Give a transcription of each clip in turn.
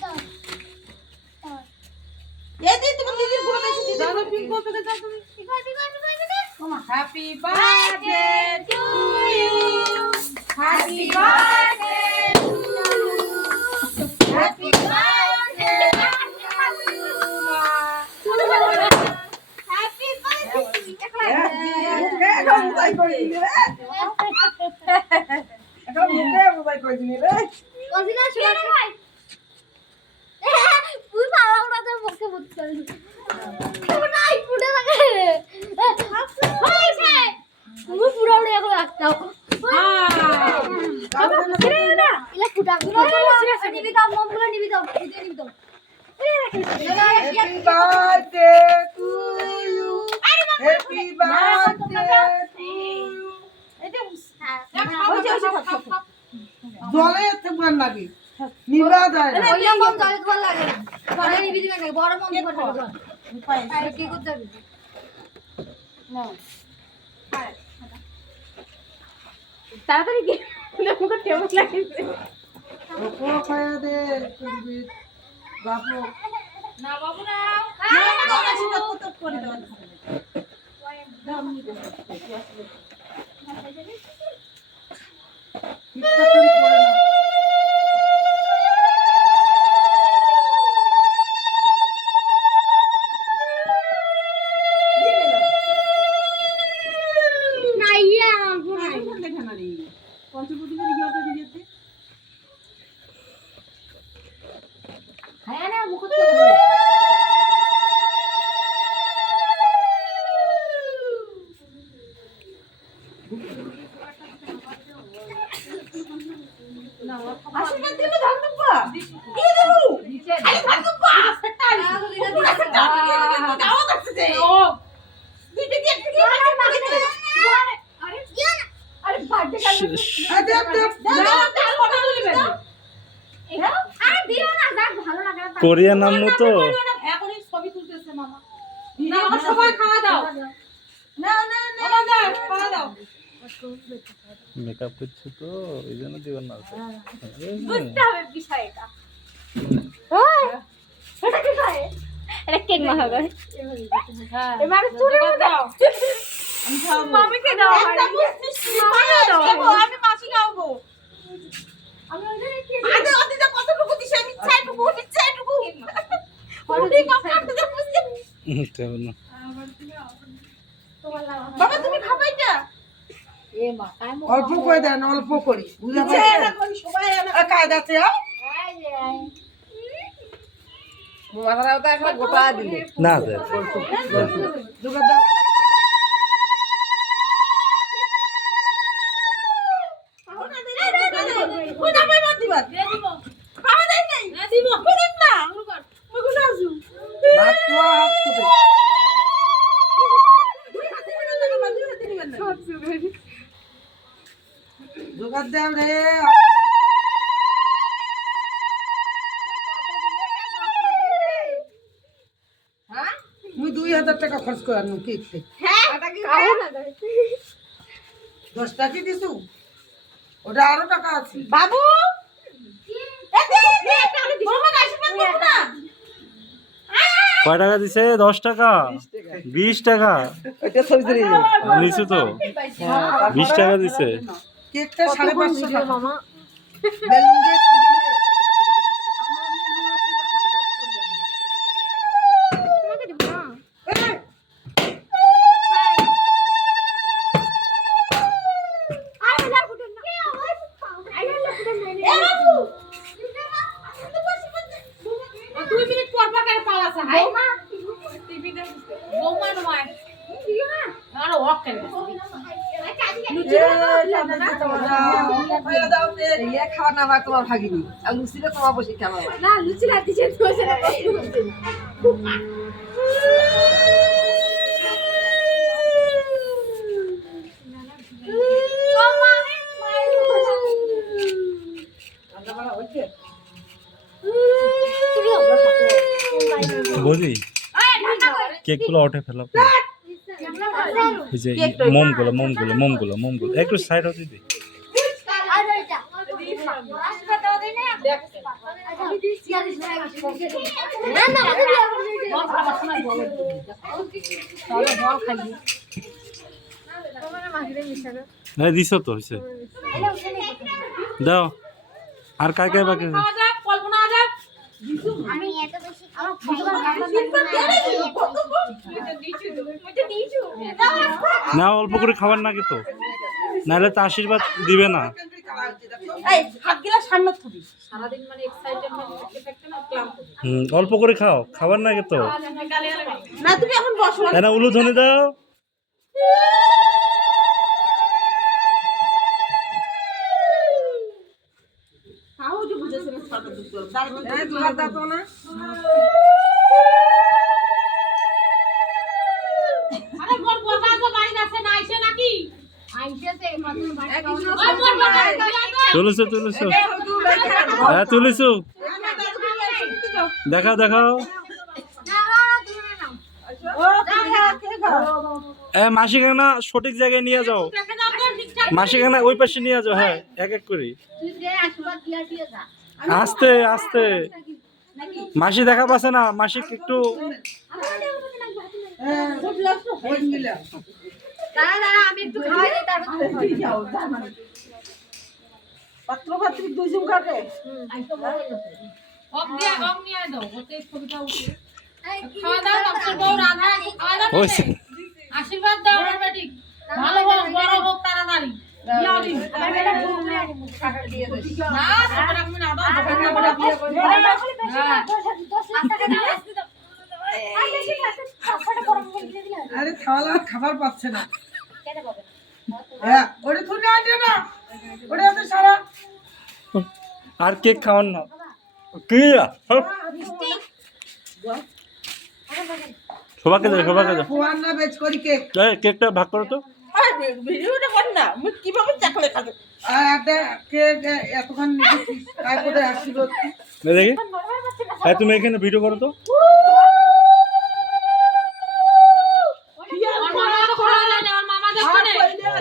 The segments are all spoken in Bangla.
দাও। এই যে তোমার দিদির ঘুরে দেখি দিদি দাদা পিন করতে দাও তুমি happy birthday to you happy birthday to you happy birthday happy birthday এখন বুঝাই করে দিলে এখন বুঝাই করে দিলে রে কদিনা শুনে ভাই তুই ভালো না তো মুখে মুখ করে তুই নাই পুড়ে লাগে হইছে তুমি পুরো উড়ে এখন রাখতাও হ্যাঁ ইলা ফুটা নিবি দাও মমগুলো নিবি দাও ভিডিও নিবি দাও happy birthday to you happy birthday to you এটা জলে থাকবার লাগে নিবা যায় না ওই রকম জলে ভাল লাগে না জলে নিবি দিলে না বড় মন দিবার না আর কি করতে হবে না তাড়াতাড়ি কি মুখে টেবল লাগিছে ওপো খায়া দে তুমি বাপু না বাবু না না বেশি কত করে দাও কিটকাটন করে না নাইয়া হ্যাঁ না মুখ তো আশীর্বাদ দিলে ধন্যবা কি দিলু আরে ধন্যবা সেটাই দাওয়াত আছে ও দুইটা কি একটা কি আরে আরে বার্থডে কাল ফটো তুলবে আরে দিও না যাক ভালো লাগে না কোরিয়ান আম্মু তো এখনই ছবি তুলতেছে মামা না আমার সবাই খাওয়া দাও না না না না খাওয়া দাও মেকআপ করছে তো এই জন্য দিবেন না বুঝতে হবে বিষয়টা এটা কি খায় এটা কেক মাখা করে এবার চুরি দাও আমি খাবো মামিকে দাও একটা মিষ্টি খাবো আমি মাছি খাবো আমি ওই যে আদে আদে কতটুকু দিছে আমি চাইটুকু ওডি কম কাটতে যা বুঝতে তেমন না বাবা তুমি খাবে এটা এ মা কাই মো অল্প করে দেন অল্প করি বুঝা পাচ্ছেন সবাই কায়দা আছে বাবারাও তো এখন গোটা দিলে না দে দুগা দাও জোগাড় দাও রে মুই 2000 টাকা খরচ করে আনু কেকতে কাউ না 10 টাকা দিছু ওটা আরো টাকা আছে বাবু কয় টাকা দিছে? 10 টাকা 20 টাকা ওটা ছবি ধরে নিছো তো 20 টাকা দিছে। কেকটা 550 টাকা মামা বেলুন দিয়ে ছুরিয়ে খাওয়া না বা তোমার ভাগিনি আর লুচিটা তোমার বসে খাওয়া না লুচি রাতে যে তো সেটা বুঝি কেকগুলো উঠে ফেলো এই যে মোমগুলো একটু সাইড হতে দি। আর এটা আশীর্বাদ দাও দেই না না না বল খাবার সময় বল চলো বল খাই তোমার মাঝে মিশাবে হ্যাঁ দিছো তো হয়েছে দাও আর কার কার বাকি খাওয়া যাক কল্পনা যাক আমি এত বেশি না অল্প করে খাবার নাকি তো নাহলে তো আশীর্বাদ দিবে না এই হাত গিলা সামনে থুবি সারাদিন মানে এক্সাইটেডমেন্ট থাকে না ক্লান্ত অল্প করে খাও খাবার নাকি তো না তুমি এখন বসো না উলুধ্বনি দাও তাও যে বুঝেছ না ছোট দুটো দাঁড় তোমার দাঁত না আরে মোর বাবা তো বাড়ি আছে না আইছে নাকি আইসেছে মাত্র বাড়ি ওই মোর বাবা তুলেছো তুলেছো হ্যাঁ তুলেছো দেখাও দেখাও মাসি কানা সঠিক জায়গায় নিয়ে যাও দেখে দাও তো ঠিকঠাক মাসি কানা ওই পাশে নিয়ে যাও হ্যাঁ এক এক করে তুই যে আশীর্বাদ দিয়া দিয়ে যা আস্তে আস্তে মাসি দেখা পাচ্ছে না মাসি একটু দাঁড়া দাঁড়া আমি একটু খাওয়াই দিই তারপর পাত্র পাত্রী দুইজন কাটে অগ নিয়ে দাও ওতে ছবিটা উঠে খাওয়া দাও ডক্টর বউ রাধা খাওয়া দাও ওই আশীর্বাদ দাও আমার বেটি ভালো হোক বড় হোক তাড়াতাড়ি বিয়া দিন আমার বেটা ফোন করে আনিব টাকা দিয়ে দে না টাকা রাখবি না দাও আরে খাওয়ালা খাবার পাচ্ছে না হ্যাঁ ওটা তুলে আনছে না ওটা তো সারা আর কেক খাওয়ান না কি সবাইকে দাও সবাইকে দাও খোয়ান না বেচ করি কেক এই কেকটা ভাগ করো তো ভিডিওটা কর না আমি কিভাবে চাকলে খাবে আর একটা কেক এতক্ষণ নিয়েছিস তারপরে আশীর্বাদ দেখি হ্যাঁ তুমি এখানে ভিডিও করো তো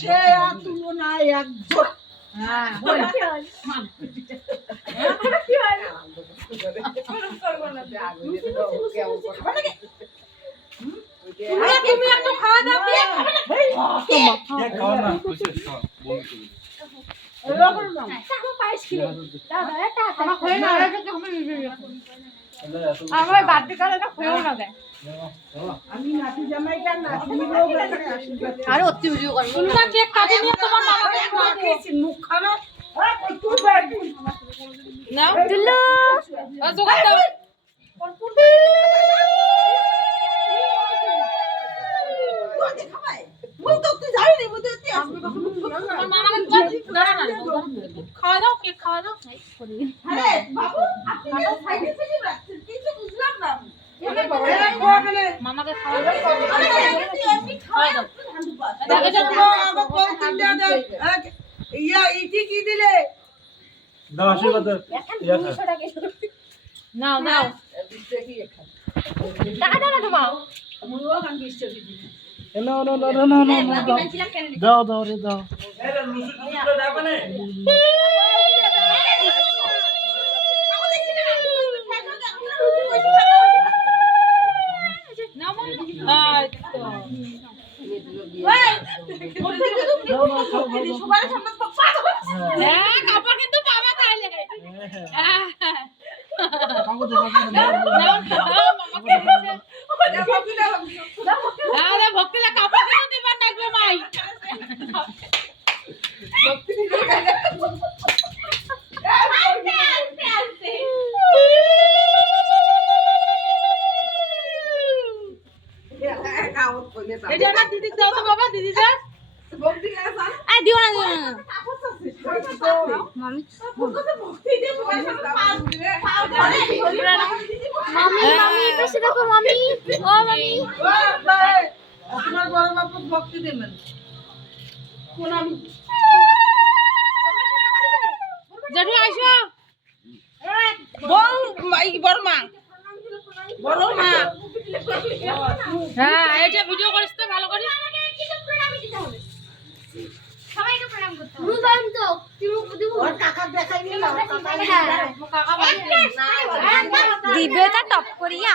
সে আর তুলনা একজন তুমি একটু খাওয়া দাও কেক খাওয়ান না আমার বার্থডে কালে না খেয়েও না দেয় আমি নাতি জামাই কেন নাতি লোক আশীর্বাদ আরে অতি ভিডিও করবো তুমি কেক কাটে নিয়ে তোমার মামাকে খাওয়াবো মুখ খারাপ তুই বাড়ি নাও দিল্লু ও জোগাড় দাও তোমার মামাকে দাঁড়া না খাওয়া দাও কেক খাওয়া দাও মামাকে খাওয়া দাও খাওয়া দাও ইয়া ইটি কি দিলে দাও আশীর্বাদ দাও ইয়া খা। নাও নাও টাকা দাও না তোমার এ নাও নাও নাও নাও নাও নাও দাও দাও রে দাও নাও মন হ্যাঁ কাপড় কিন্তু বাবা খাইলে আরে ভক্তিলা কাপড় কিন্তু দিবার লাগবে মাই এটা না দিদি দাও তো বাবা দিদি দাও আই দিও না মামি মামি পাশে দেখো মামি ও মামি তোমার বড় বাপু ভক্তি দেবেন জেঠু আইসো বউ বড় মা হ্যাঁ এটা ভিডিও করিস তো ভালো করে সবাইকে প্রণাম করতে হবে। দিবে তা টপ করিয়া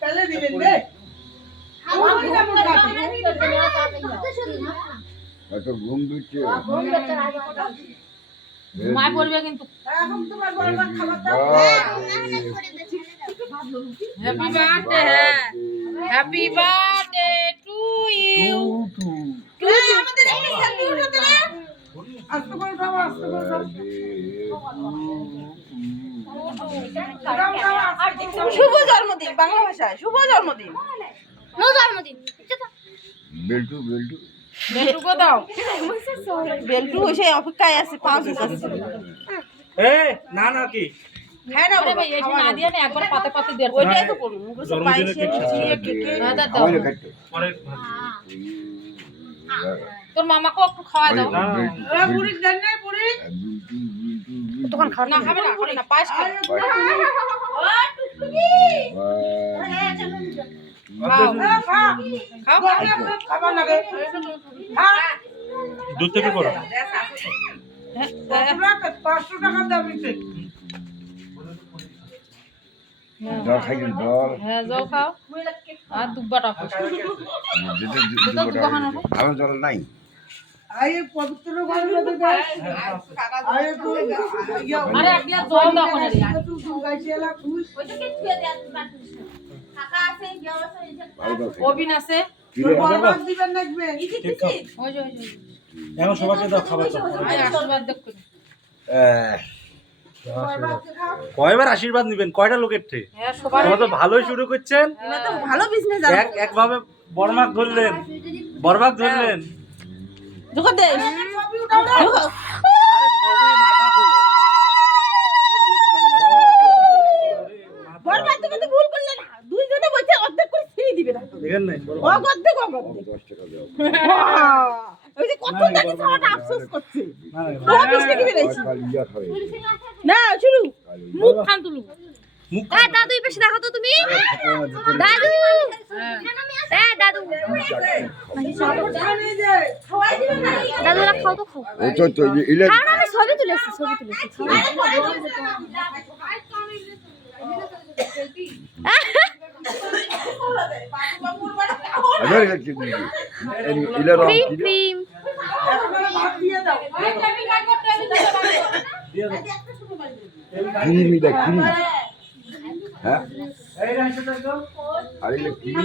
তাহলে দিবেন রে এত ঘুম দিচ্ছে মায় পড়বে কিন্তু এখন তোমার বড় খাবার দাও happy birthday happy birthday to you আমাদের একটা সেলফি উঠাতে রে আস্তে করে দাও আস্তে করে দাও শুভ জন্মদিন বাংলা ভাষায় শুভ জন্মদিন নো জন্মদিন বেল্টু বেল্টু বেটুকো দাও বেলটু এসে অপেক্ষায় আছে পাঁচ আছে এ না না কি হ্যাঁ না আরে ভাই এই না দিয়ে না একবার পাতে পাতে দেড় ওইটাই তো করুন মুখে সব জন্মদিনে পাইছে কেক চিড়িয়ে কেকে দাও দাও আমাদের খাইতে পরে তোর মামাকে একটু খাওয়া দাও না এ পুরি দেন না পুরি তখন খাও না খাবে না পায়েস খাবে খাও খাও খাবার লাগে হ্যাঁ দুধ থেকে করো 500 টাকা দাম নিতে জল খাইছেন জল হ্যাঁ যাও খাও আর দুব্বাটা আমার জল নাই আয়ে পবিত্র ঘরে দে আয়ে তো আরে এক গ্লাস জল দাও কোনে তুই গাইছে এলা খুশ ওবিন আছে তোর বরবাদ দিবেন দেখবে ওই যে এখন সবাইকে দাও খাবার দাও আয় আশীর্বাদ দেখ করে কয়বার আশীর্বাদ নিবেন কয়টা লোকের থেকে হ্যাঁ সবাই তোমরা তো ভালোই শুরু করছেন তো ভালো বিজনেস একভাবে বরমাক ধরলেন বরবাক ধরলেন দেখো দে ছবি উঠাও না বরবাদ তুমি তো ভুল করলে না দুইজনে বলছে অর্ধেক করে ছিঁড়ে দিবে না দেখেন নাই অর্ধেক 10 টাকা দাও ওই যে কত জানি সবাটা আফসোস করছে না, না, ও বিশ টাকা বেরিয়েছে কাল ইয়া খাবে না শুরু মুখ খান তুলু মুখ দাদু এই পাশে দেখো তো তুমি দাদু দাদু জানে যে খাওয়াই দিবে না দাদু না খাও তো খাও ও তো ইলে খাও না আমি ছবি তুলেছি আরে ইলে রং ক্রিম কি ক্রিম ভাত দিয়ে দাও ক্রিমি দা ক্রিম হ্যাঁ এই রাইসটা দাও আরে ইলে ক্রিম